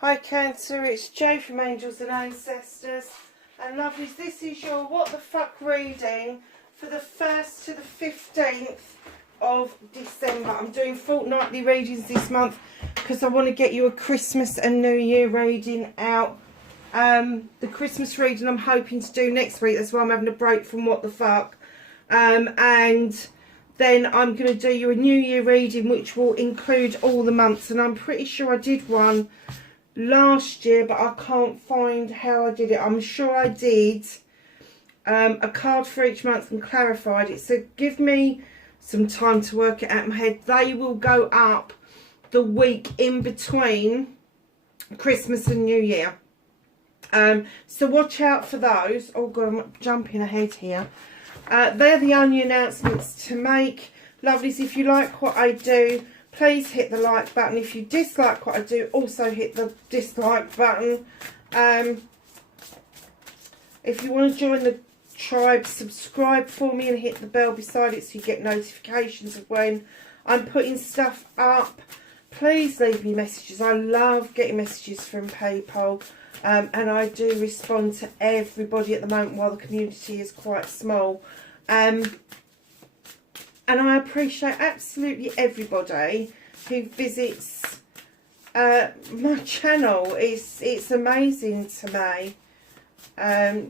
Hi Cancer, it's Jo from Angels and Ancestors. And lovelies, this is your What the Fuck reading for the 1st to the 15th of December. I'm doing fortnightly readings this month because I want to get you a Christmas and New Year reading out. The Christmas reading I'm hoping to do next week. That's why I'm having a break from What the Fuck. And then I'm going to do you a New Year reading which will include all the months. And I'm pretty sure I did one last year, but I can't find how I did it. I'm sure I did a card for each month and clarified it. So give me some time to work it out in my head. They will go up the week in between Christmas and New Year. So watch out for those. Oh God, I'm jumping ahead here. They're the only announcements to make. Lovelies, if you like what I do, please hit the like button. If you dislike what I do, also hit the dislike button. If you want to join the tribe, subscribe for me and hit the bell beside it so you get notifications of when I'm putting stuff up. Please leave me messages. I love getting messages from people. And I do respond to everybody at the moment while the community is quite small. And I appreciate absolutely everybody who visits my channel. It's amazing to me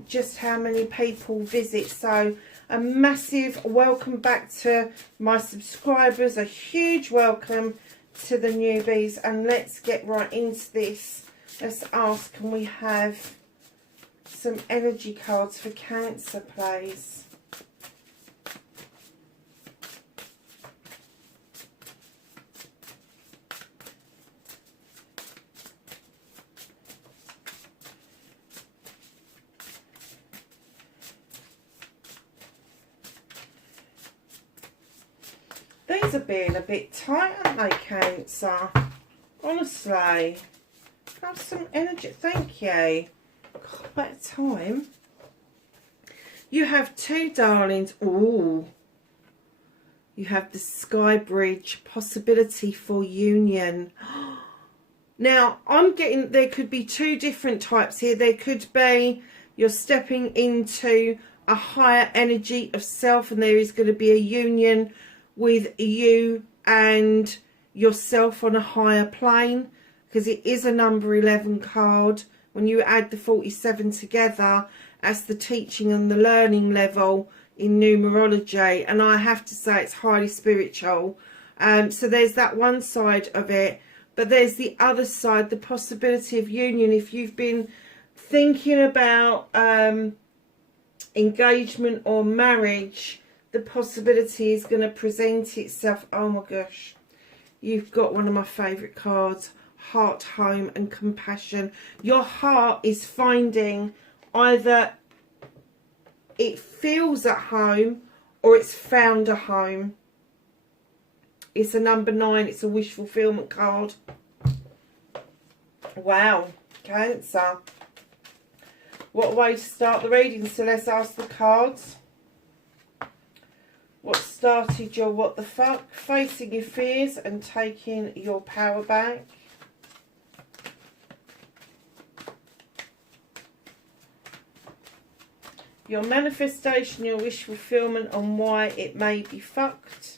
just how many people visit. So a massive welcome back to my subscribers. A huge welcome to the newbies. And let's get right into this. Let's ask, can we have some energy cards for Cancer, please? These are being a bit tight, aren't they, Cancer? Honestly. Have some energy. Thank you. God, about time. You have two darlings. Ooh. You have the Sky Bridge, possibility for union. Now, I'm getting, there could be two different types here. There could be you're stepping into a higher energy of self and there is going to be a union with you and yourself on a higher plane. Because it is a number 11 card. When you add the 47 together, that's the teaching and the learning level in numerology. And I have to say it's highly spiritual. So there's that one side of it. But there's the other side, the possibility of union. If you've been thinking about engagement or marriage, the possibility is going to present itself. Oh my gosh. You've got one of my favourite cards. Heart, home and compassion. Your heart is finding either it feels at home or it's found a home. It's a number 9. It's a wish fulfillment card. Wow. Cancer. What a way to start the reading. So let's ask the cards. What started your what the fuck? Facing your fears and taking your power back. Your manifestation, your wish fulfillment, and why it may be fucked.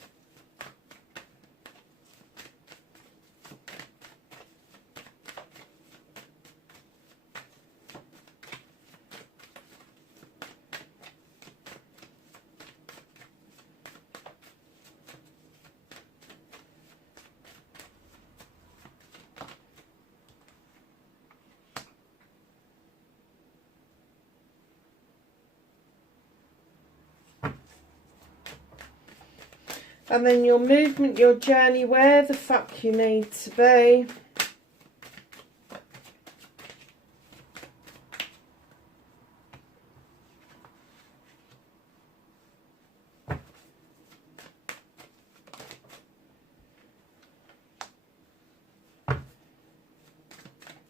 And then your movement, your journey, where the fuck you need to be.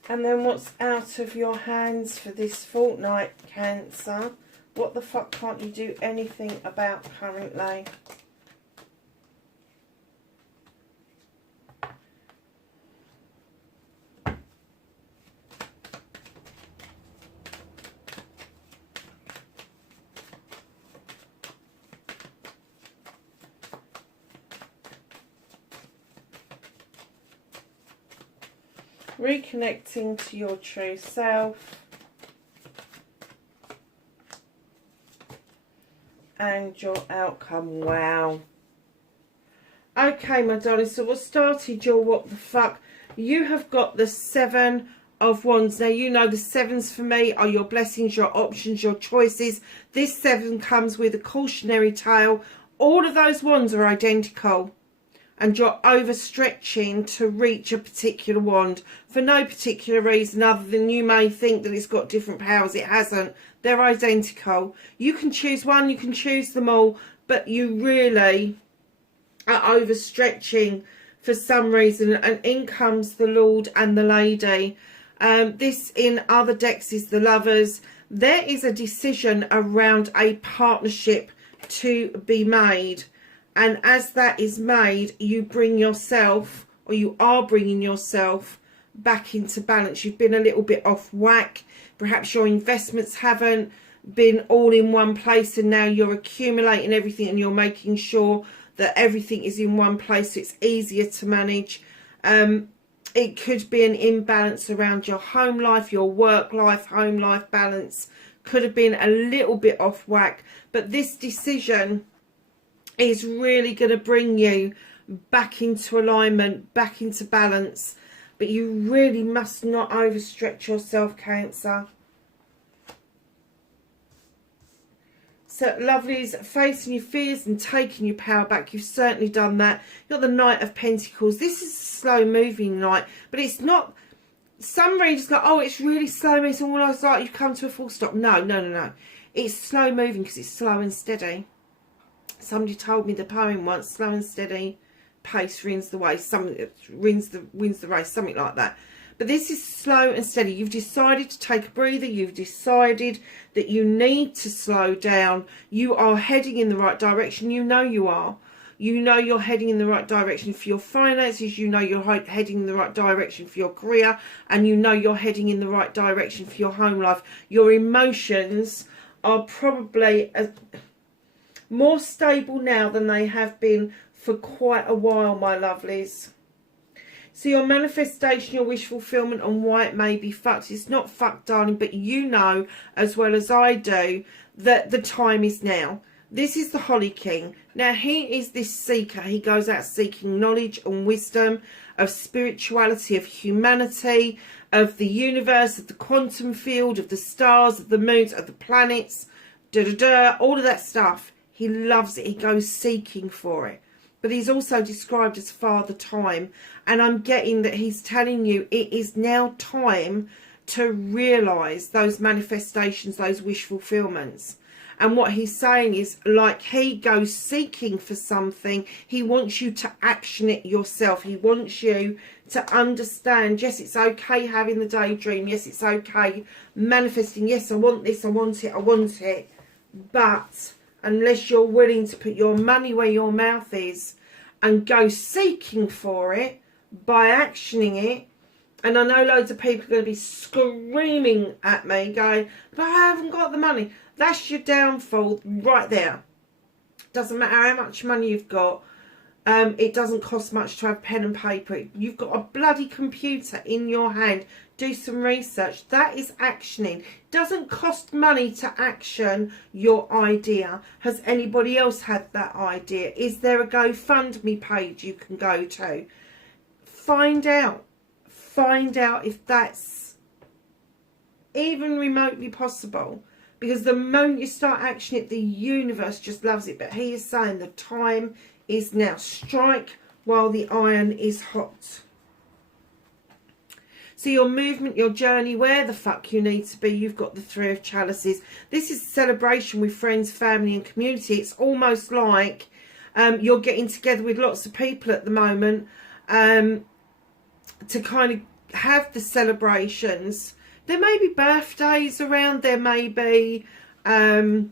And then what's out of your hands for this fortnight, Cancer? What the fuck can't you do anything about currently? reconnecting to your true self, and your outcome. Wow. Okay, my darling, so what started your what the fuck? You have got the 7 of Wands. Now, you know the 7s for me are your blessings, your options, your choices. This 7 comes with a cautionary tale. All of those wands are identical, and you're overstretching to reach a particular wand for no particular reason other than you may think that it's got different powers. It hasn't. They're identical. You can choose one, you can choose them all, but you really are overstretching for some reason. And in comes the Lord and the Lady. This in other decks is the Lovers. There is a decision around a partnership to be made, and as that is made, you bring yourself, or you are bringing yourself, back into balance. You've been a little bit off whack. Perhaps your investments haven't been all in one place, and now you're accumulating everything and you're making sure that everything is in one place so it's easier to manage. It could be an imbalance around your home life, your work life, home life balance could have been a little bit off whack, but this decision is really going to bring you back into alignment, back into balance. But you really must not overstretch yourself, Cancer. So, lovelies, facing your fears and taking your power back. You've certainly done that. You've got the Knight of Pentacles. This is a slow moving night, but it's not. Some readers go, oh, it's really slow moving. So all I was like, you've come to a full stop. No, no, no, no. It's slow moving because it's slow and steady. Somebody told me the poem once, slow and steady, pace wins the way, wins the race, something like that. But this is slow and steady. You've decided to take a breather. You've decided that you need to slow down. You are heading in the right direction. You know you are. You know you're heading in the right direction for your finances. You know you're heading in the right direction for your career. And you know you're heading in the right direction for your home life. Your emotions are probably more stable now than they have been for quite a while, my lovelies. So your manifestation, your wish fulfillment, and why it may be fucked. It's not fucked, darling, but you know as well as I do that the time is now. This is the Holly King. Now, he is this seeker. He goes out seeking knowledge and wisdom of spirituality, of humanity, of the universe, of the quantum field, of the stars, of the moons, of the planets, all of that stuff. He loves it. He goes seeking for it. But he's also described as Father Time. And I'm getting that he's telling you it is now time to realise those manifestations, those wish fulfillments. And what he's saying is, like he goes seeking for something, he wants you to action it yourself. He wants you to understand, yes, it's okay having the daydream. Yes, it's okay manifesting. Yes, I want this, I want it, I want it. But unless you're willing to put your money where your mouth is and go seeking for it by actioning it, and I know loads of people are going to be screaming at me going, but I haven't got the money. That's your downfall right there. Doesn't matter how much money you've got. It doesn't cost much to have pen and paper. You've got a bloody computer in your hand. Do some research. That is actioning. Doesn't cost money to action your idea. Has anybody else had that idea? Is there a GoFundMe page you can go to? Find out. Find out if that's even remotely possible. Because the moment you start actioning it, the universe just loves it. But he is saying the time is now. Strike while the iron is hot. So your movement, your journey, where the fuck you need to be, you've got the 3 of Chalices. This is a celebration with friends, family and community. It's almost like you're getting together with lots of people at the moment to kind of have the celebrations. There may be birthdays around. There may be, there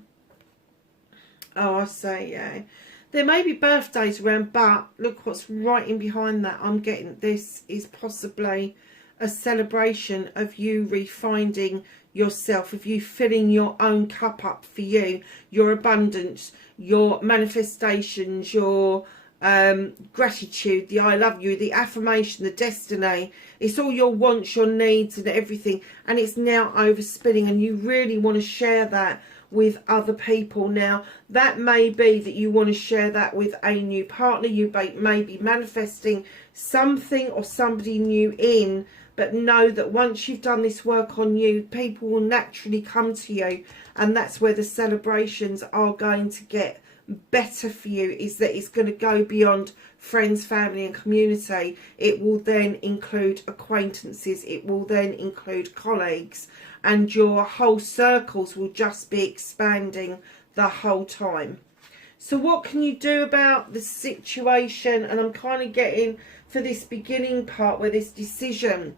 may be birthdays around, but look what's right in behind that. I'm getting this is possibly a celebration of you refinding yourself, of you filling your own cup up for you, your abundance, your manifestations, your gratitude, the I love you, the affirmation, the destiny. It's all your wants, your needs and everything, and it's now overspilling, and you really want to share that with other people. Now that may be that you want to share that with a new partner. You may be manifesting something or somebody new in, but know that once you've done this work on you, people will naturally come to you, and that's where the celebrations are going to get better for you. Is that it's going to go beyond friends, family and community. It will then include acquaintances, it will then include colleagues, and your whole circles will just be expanding the whole time. So what can you do about the situation? And I'm kind of getting, for this beginning part where this decision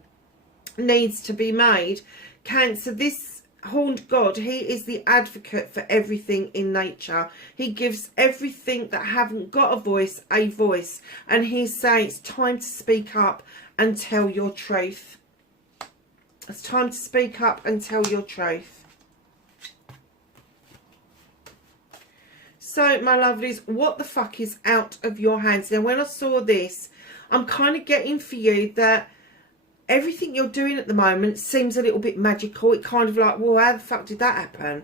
needs to be made, Cancer, this horned god, he is the advocate for everything in nature. He gives everything that haven't got a voice, and he's saying it's time to speak up and tell your truth. It's time to speak up and tell your truth. So my lovelies, what the fuck is out of your hands? Now when I saw this, I'm kind of getting for you that everything you're doing at the moment seems a little bit magical. It kind of like, well, how the fuck did that happen?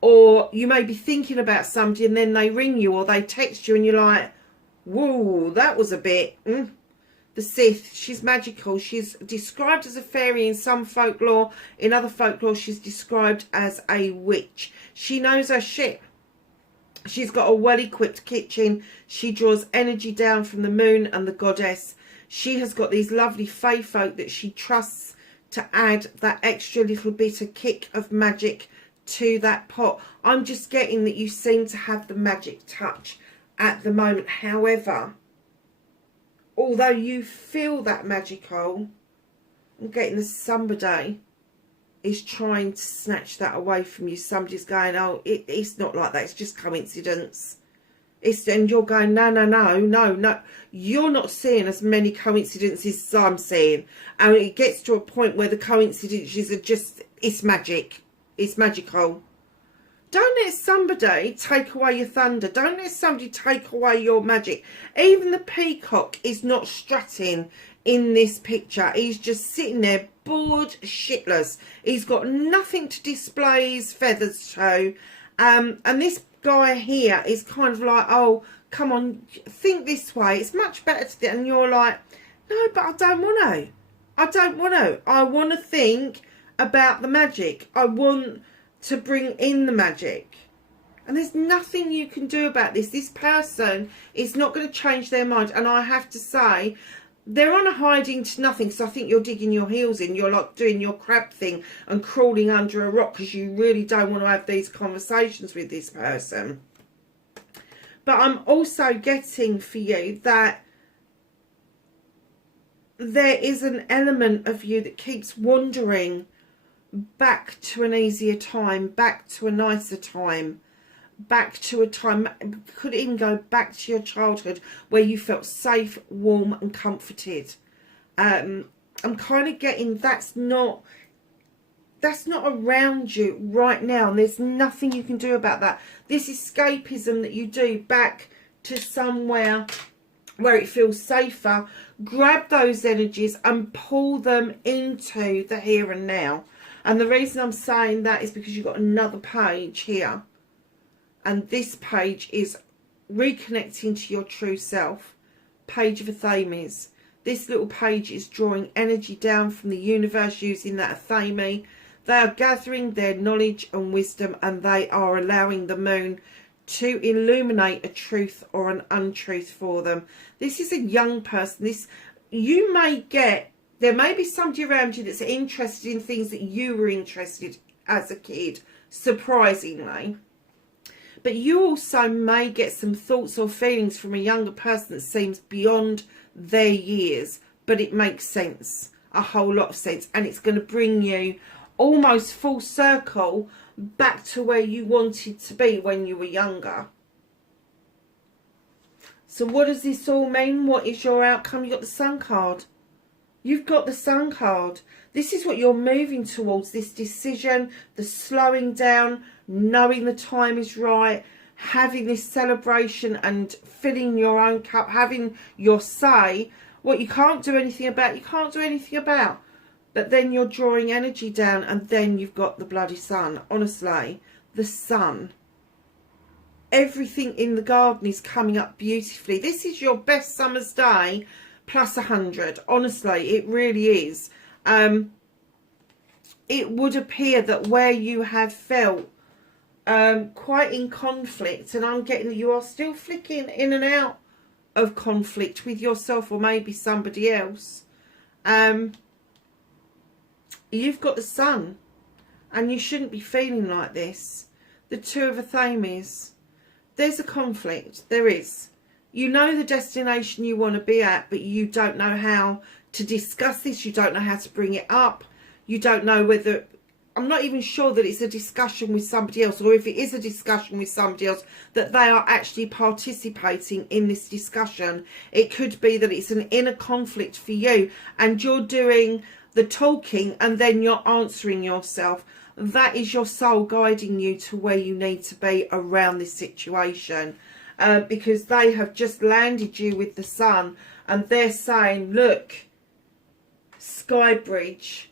Or you may be thinking about somebody and then they ring you or they text you and you're like, whoa, that was a bit... The Sith, she's magical. She's described as a fairy in some folklore. In other folklore, she's described as a witch. She knows her shit. She's got a well-equipped kitchen. She draws energy down from the moon and the goddess. She has got these lovely fae folk that she trusts to add that extra little bit of kick of magic to that pot. I'm just getting that you seem to have the magic touch at the moment. However, although you feel that magical, I'm getting that somebody is trying to snatch that away from you. Somebody's going, oh, it's not like that. It's just coincidence. And you're going, no. You're not seeing as many coincidences as I'm seeing. And it gets to a point where the coincidences are just, it's magic. It's magical. Don't let somebody take away your thunder. Don't let somebody take away your magic. Even the peacock is not strutting in this picture. He's just sitting there bored shitless. He's got nothing to display his feathers to. And this guy here is kind of like, oh, come on, think this way. It's much better to do. And you're like, no, but I don't want to. I want to think about the magic. I want to bring in the magic, and there's nothing you can do about this. This person is not going to change their mind, and I have to say they're on a hiding to nothing. So I think you're digging your heels in. You're like doing your crab thing and crawling under a rock because you really don't want to have these conversations with this person. But I'm also getting for you that there is an element of you that keeps wandering back to an easier time, back to a nicer time, back to a time, could even go back to your childhood where you felt safe, warm and comforted. I'm kind of getting that's not around you right now, and there's nothing you can do about that. This escapism that you do back to somewhere where it feels safer, grab those energies and pull them into the here and now. And the reason I'm saying that is because you've got another page here. And this page is reconnecting to your true self. Page of Athames. This little page is drawing energy down from the universe using that Athame. They are gathering their knowledge and wisdom, and they are allowing the moon to illuminate a truth or an untruth for them. This is a young person. You may get... There may be somebody around you that's interested in things that you were interested as a kid, surprisingly. But you also may get some thoughts or feelings from a younger person that seems beyond their years, but it makes sense, a whole lot of sense, and it's going to bring you almost full circle back to where you wanted to be when you were younger. So what does this all mean? What is your outcome? You got the Sun card. You've got the Sun card. This is what you're moving towards, this decision, the slowing down, knowing the time is right, having this celebration and filling your own cup, having your say. What you can't do anything about, you can't do anything about. But then you're drawing energy down, and then you've got the bloody sun. Honestly, the sun. Everything in the garden is coming up beautifully. This is your best summer's day plus 100. Honestly, it really is. It would appear that where you have felt quite in conflict, and I'm getting that you are still flicking in and out of conflict with yourself or maybe somebody else, you've got the sun, and you shouldn't be feeling like this. The Two of Athames, there's a conflict. There is. You know the destination you want to be at, but you don't know how to discuss this. You don't know how to bring it up. You don't know whether, I'm not even sure that it's a discussion with somebody else, or if it is a discussion with somebody else, that they are actually participating in this discussion. It could be that it's an inner conflict for you, and you're doing the talking and then you're answering yourself. That is your soul guiding you to where you need to be around this situation, because they have just landed you with the sun, and they're saying, look, Sky Bridge,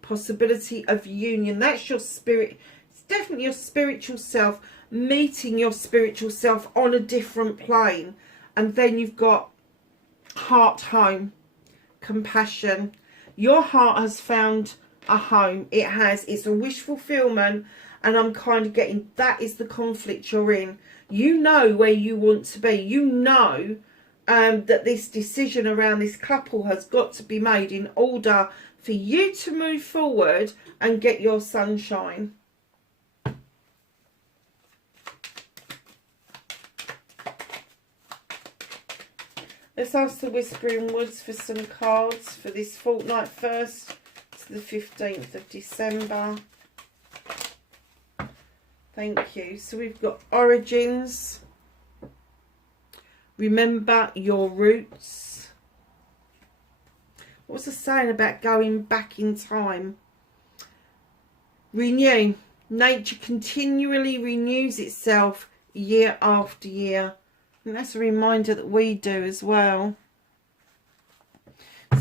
possibility of union. That's your spirit. It's definitely your spiritual self meeting your spiritual self on a different plane. And then you've got heart home, compassion. Your heart has found a home. It has. It's a wish fulfillment, and I'm kind of getting that is the conflict you're in. You know where you want to be. You know that this decision around this couple has got to be made in order for you to move forward and get your sunshine. Let's ask the Whispering Woods for some cards for this fortnight, 1st to the 15th of December. Thank you. So we've got origins. Remember your roots. What's the saying about going back in time? Renew. Nature continually renews itself year after year. And that's a reminder that we do as well.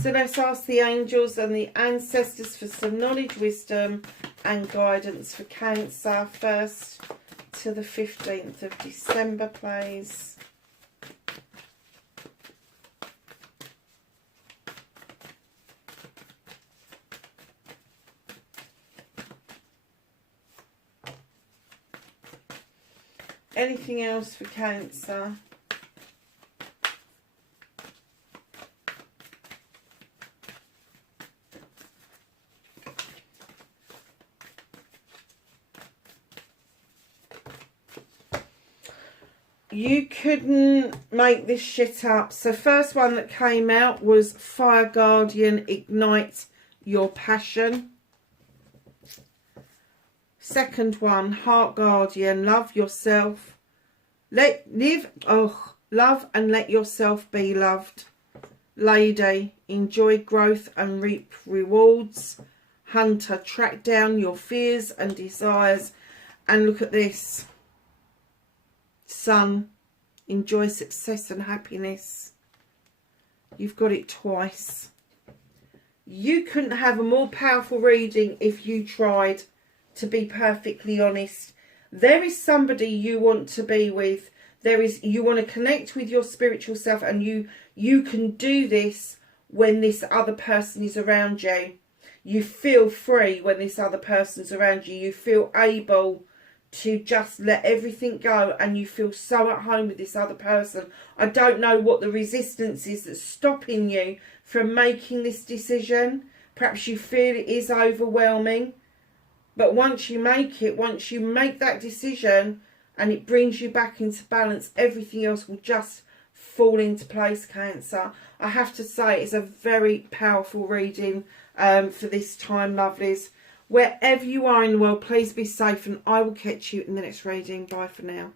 So let's ask the angels and the ancestors for some knowledge, wisdom and guidance for Cancer, 1st to the 15th of December, please. Anything else for Cancer? You couldn't make this shit up. So first one that came out was Fire Guardian, ignite your passion. Second one, Heart Guardian, love yourself. Love and let yourself be loved. Lady, enjoy growth and reap rewards. Hunter, track down your fears and desires. And look at this. Sun, enjoy success and happiness. You've got it twice. You couldn't have a more powerful reading if you tried, to be perfectly honest. There is somebody you want to be with. You want to connect with your spiritual self, and you can do this when this other person is around you. You feel free when this other person's around you. You feel able to just let everything go, and you feel so at home with this other person. I don't know what the resistance is that's stopping you from making this decision. Perhaps you feel it is overwhelming. But once you make that decision and it brings you back into balance, everything else will just fall into place, Cancer. I have to say it's a very powerful reading for this time, lovelies. Wherever you are in the world, please be safe, and I will catch you in the next reading. Bye for now.